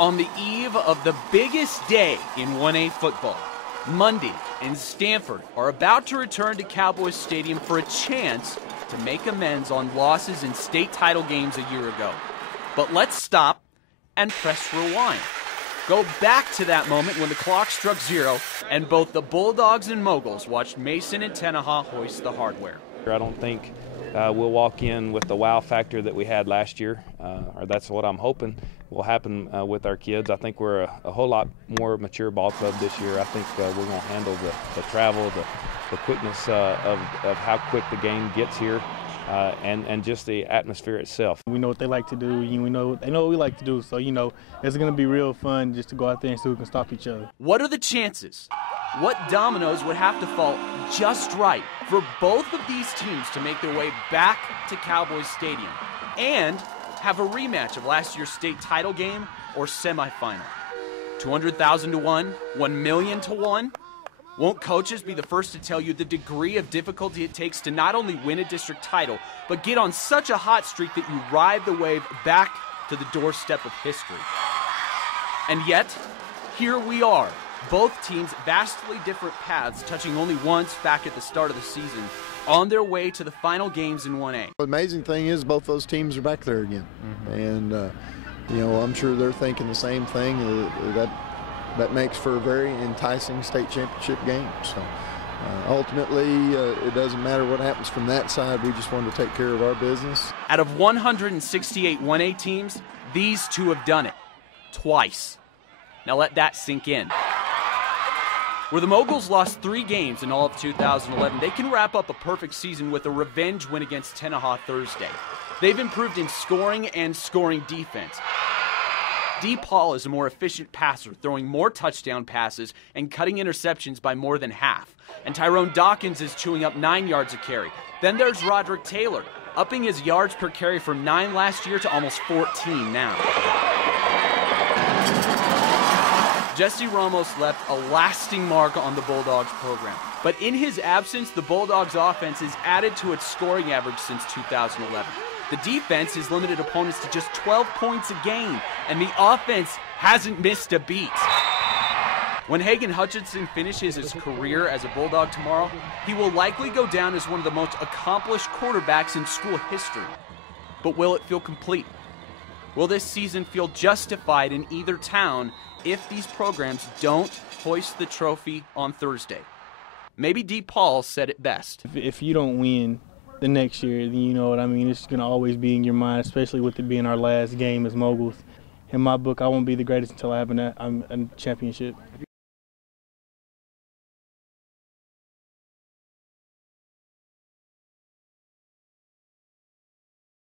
On the eve of the biggest day in 1A football, Munday and Stamford are about to return to Cowboys Stadium for a chance to make amends on losses in state title games a year ago. But let's stop and press rewind. Go back to that moment when the clock struck 0 and both the Bulldogs and Moguls watched Mason and Tenaha hoist the hardware. I don't think we'll walk in with the wow factor that we had last year, or that's what I'm hoping will happen with our kids. I think we're a whole lot more mature ball club this year. I think we're going to handle the travel, the quickness of how quick the game gets here, and just the atmosphere itself. We know what they like to do, and they know what we like to do, so it's going to be real fun just to go out there and see who can stop each other. What are the chances? What dominoes would have to fall just right for both of these teams to make their way back to Cowboys Stadium and have a rematch of last year's state title game or semifinal? 200,000 to 1, 1 million to 1? Won't coaches be the first to tell you the degree of difficulty it takes to not only win a district title, but get on such a hot streak that you ride the wave back to the doorstep of history? And yet, here we are. Both teams vastly different paths, touching only once back at the start of the season, on their way to the final games in 1A. The amazing thing is both those teams are back there again. And, I'm sure they're thinking the same thing. That makes for a very enticing state championship game. So ultimately, it doesn't matter what happens from that side. We just want to take care of our business. Out of 168 1A teams, these two have done it twice. Now let that sink in. Where the Moguls lost 3 games in all of 2011, they can wrap up a perfect season with a revenge win against Tenaha Thursday. They've improved in scoring and scoring defense. D. Paul is a more efficient passer, throwing more touchdown passes and cutting interceptions by more than half. And Tyrone Dawkins is chewing up 9 yards a carry. Then there's Roderick Taylor, upping his yards per carry from 9 last year to almost 14 now. Jesse Ramos left a lasting mark on the Bulldogs program. But in his absence, the Bulldogs offense has added to its scoring average since 2011. The defense has limited opponents to just 12 points a game, and the offense hasn't missed a beat. When Hagan Hutchinson finishes his career as a Bulldog tomorrow, he will likely go down as one of the most accomplished quarterbacks in school history. But will it feel complete? Will this season feel justified in either town if these programs don't hoist the trophy on Thursday? Maybe D. Paul said it best. If you don't win the next year, then you know what I mean. It's going to always be in your mind, especially with it being our last game as Moguls. In my book, I won't be the greatest until I have a championship.